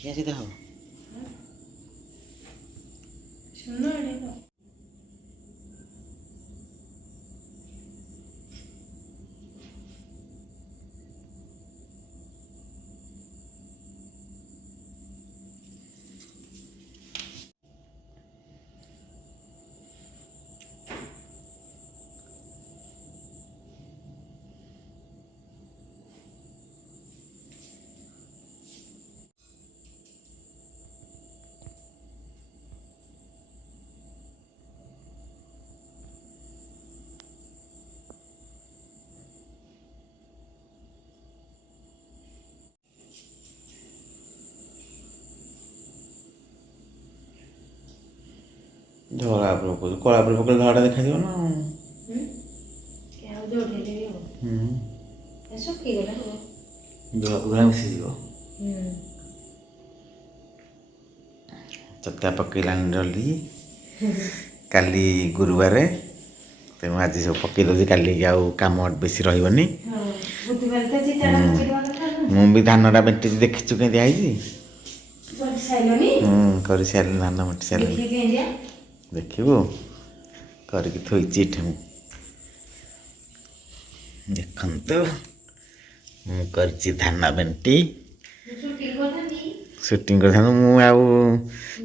क्या सीधा हो सुनो देखो ଧଳା ଉପରେ କଳା ଉପରେ ପକେଇଲେ ଧଳାଟା ଦେଖାଯିବ ନା क्या जो ढेले हो ऐसा की गला हो ଧଳା ମିଶିଯିବ ଚତା ପକେଇଲାଣି ଜଲ୍ଦି କାଲି ଗୁରୁବାର ତେଣୁ ଆଜି ସବୁ ପକେଇ ଦେଉଛି କାଲିକି ଆଉ କାମ ବେଶୀ ରହିବନି ମୁଁ ବି ଧାନଟା ବେଟିଛି ଦେଖିଛୁ କେମିତି ହେଇଛି କରିସାରିଲିଣି ଧାନ ବେଟି ସାରିଲିଣି ଦେଖିବୁ କରିକି ଥୋଇଛି ଏଠି ମୁଁ ଦେଖନ୍ତୁ ମୁଁ କରିଛି ଧାନ ବେଣ୍ଟି ସୁଟିଂ କରିଥାନ୍ତୁ ମୁଁ ଆଉ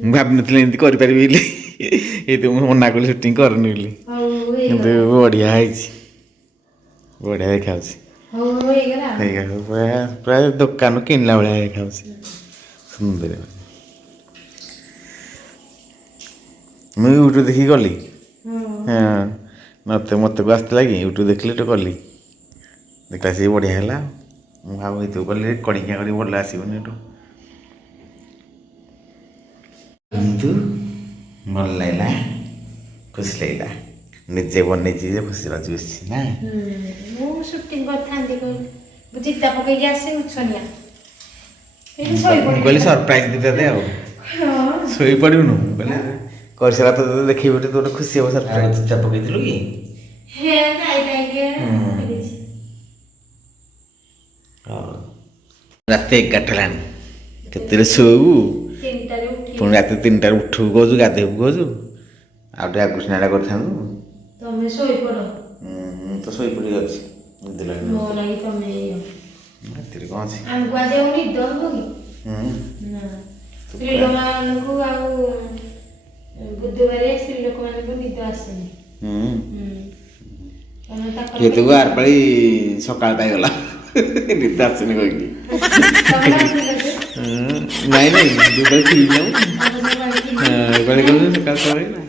ମୁଁ ଭାବିନଥିଲି ଏମିତି କରିପାରିବି ବୋଲି ଏଇତ ମୁଁ ମନା କଲି ସୁଟିଂ କରୁନି ବୋଲି କିନ୍ତୁ ବଢ଼ିଆ ହେଇଛି ବଢ଼ିଆ ଦେଖାଯାଉଛି ପ୍ରାୟ ଦୋକାନରୁ କିଣିଲା ଭଳିଆ ଦେଖାଯାଉଛି ସୁନ୍ଦର ମୁଁ ୟୁଟ୍ୟୁବ ଦେଖିକି ଗଲି ହଁ ମତେ ଆସିଥିଲା କି ୟୁଟ୍ୟୁବ ଦେଖିଲି ତ କଲି ଦେଖିଲା ସେ ବଢ଼ିଆ ହେଲା ମୁଁ ଭାବୁ ହେଇଥିବ କଲି କଡ଼ିକିଆ କରି ଭଲ ଆସିବନି ଏଠୁ କିନ୍ତୁ ଭଲ ଲାଗିଲା ଖୁସି ଲାଗିଲା ନିଜେ ବନେଇଛି ଯେ ଖୁସି ଲାଗୁଛି ବେଶୀ ନା ମୁଁ ସୁଟିଂ କରିଥାନ୍ତି ମୁଁ ଚିତା ପକେଇକି ଆସେ ଉଛନିଆ ମୁଁ କହିଲି ସରପ୍ରାଇଜ ଦେତେ ଆଉ ଶୋଇପଡ଼ିବୁନୁ ମୁଁ କହିଲି କରିସାରିଲା ତ ତୋତେ ଦେଖିବି ଗୋଟେ ତୋର ଖୁସି ହେବ ସରପ୍ରାଇଜ ଚିତା ପକେଇଥିଲୁ କି ରାତି 11ଟା ହେଲାଣି କେତେବେଳେ ଶୋଇବୁ ପୁଣି ରାତି 3ଟାରେ ଉଠିବୁ କହୁଛୁ ଗାଧେଇବୁ କହୁଛୁ ଆଉ ଟିକେ ଆଗରୁ ସ୍ନାନ କରିଥାନ୍ତୁ ତମେ ଶୋଇପଡ଼ ମୁଁ ତ ଶୋଇପଡ଼ି ଯାଉଛି ନିଦ ଲାଗିଲା ମୋ ଲାଗି ତମେ ରାତିରେ କ'ଣ ଅଛି ଆମକୁ ଆଜି ଆଉ ନିଦ ହବ କି ନା ସ୍ତ୍ରୀ ଲୋକମାନଙ୍କୁ ଆଉ ବୁଧବାର ସ୍ତ୍ରୀ ଲୋକମାନଙ୍କୁ ନିଦ ଆସେନି କେତେକୁ ଆରପାଳି ସକାଳ ପାଇଗଲା ନିଦ ଆସୁନି କହିକି ନାଇଁ ଦୁବାଇ ଥିଲି ଯାଉ ଏପାଳି ଗଲେ ସକାଳ ପଳେଇଲା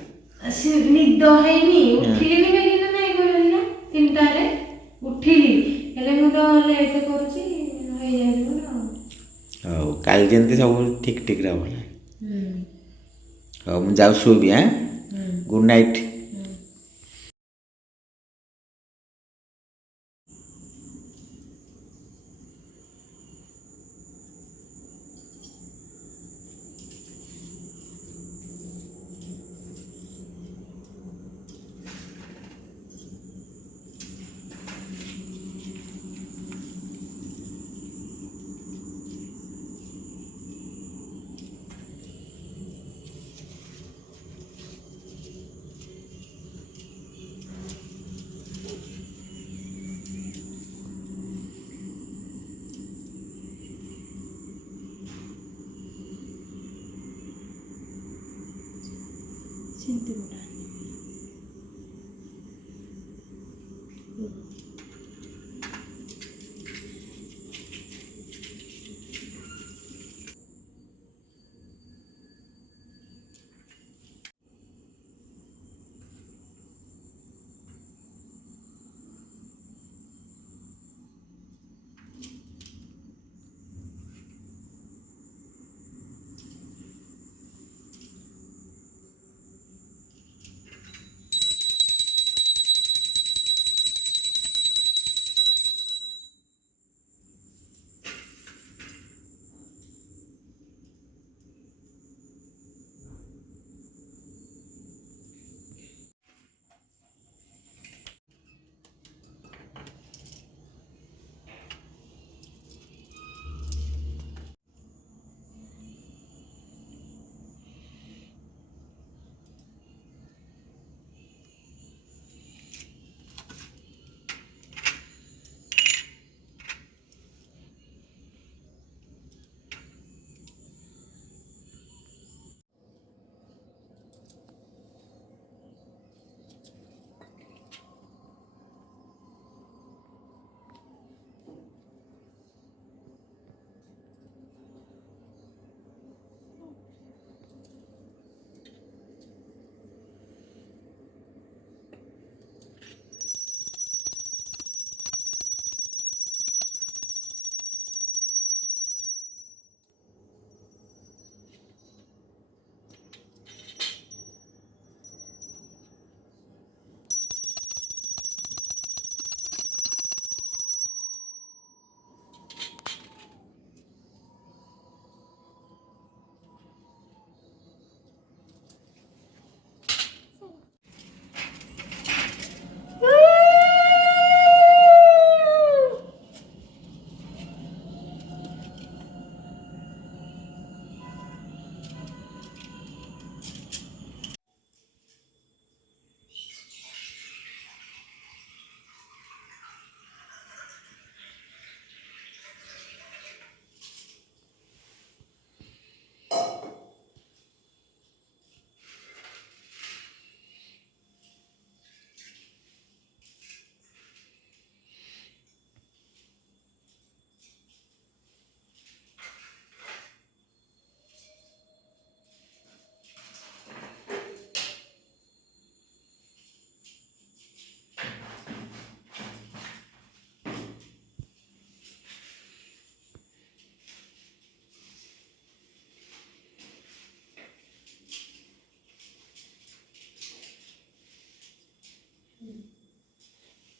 ନିଦ ହେଇନି ଉଠିଲିନି କାହିଁକି ନା ନାଇଁ କହିଲି ନା 3ଟାରେ ଉଠିଲି ହେଲେ ମୁଁ ତ ଲେଟ୍ କରୁଛି ହେଇଯାଇଥିବ ହଉ କାଲି ଯେମିତି ସବୁ ଠିକ୍ ଠିକ୍ରେ ହବ ହଉ ମୁଁ ଯାଉ ଶୋଇବି ଗୁଡ୍ ନାଇଟ୍ ଚିନ୍ତିବୁଟା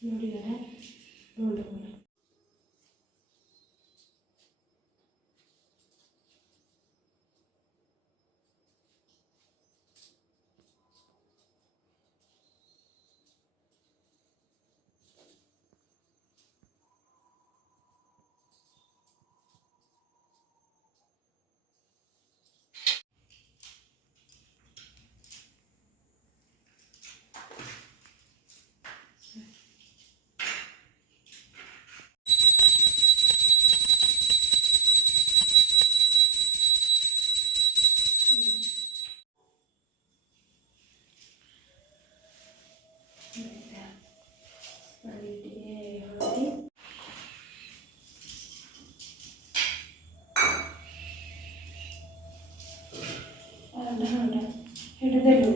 ନଡ଼ିଆଟା ଗୁଣ୍ଡ କର। ପାଣି ଟିକେ ହଳଦୀ ସେଇଟା ଦେଲୁ।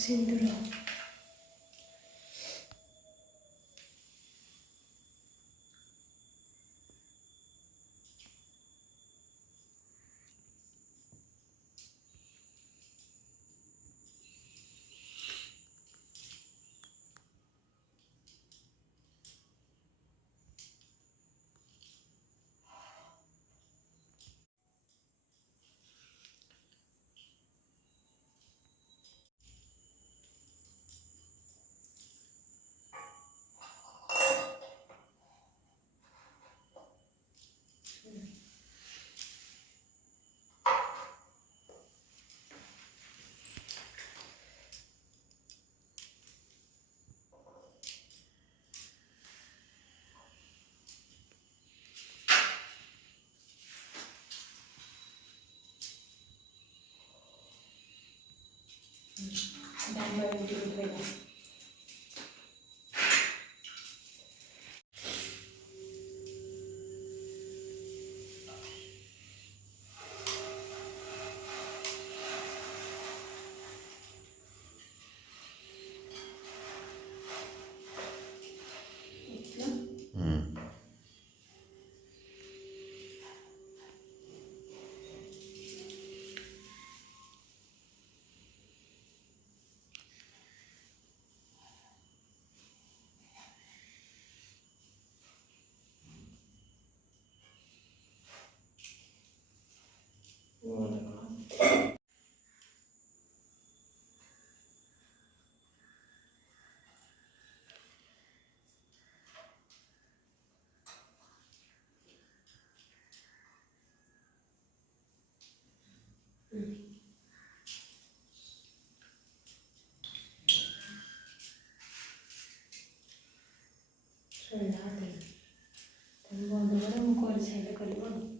ସିନ୍ଦୁର ଡାଲମା ଏମିତି ଧୋଇଲା। ଶୋଇଲା ତମେ ବନ୍ଦ କର, ମୁଁ କରିସାରିଲେ କରିବ।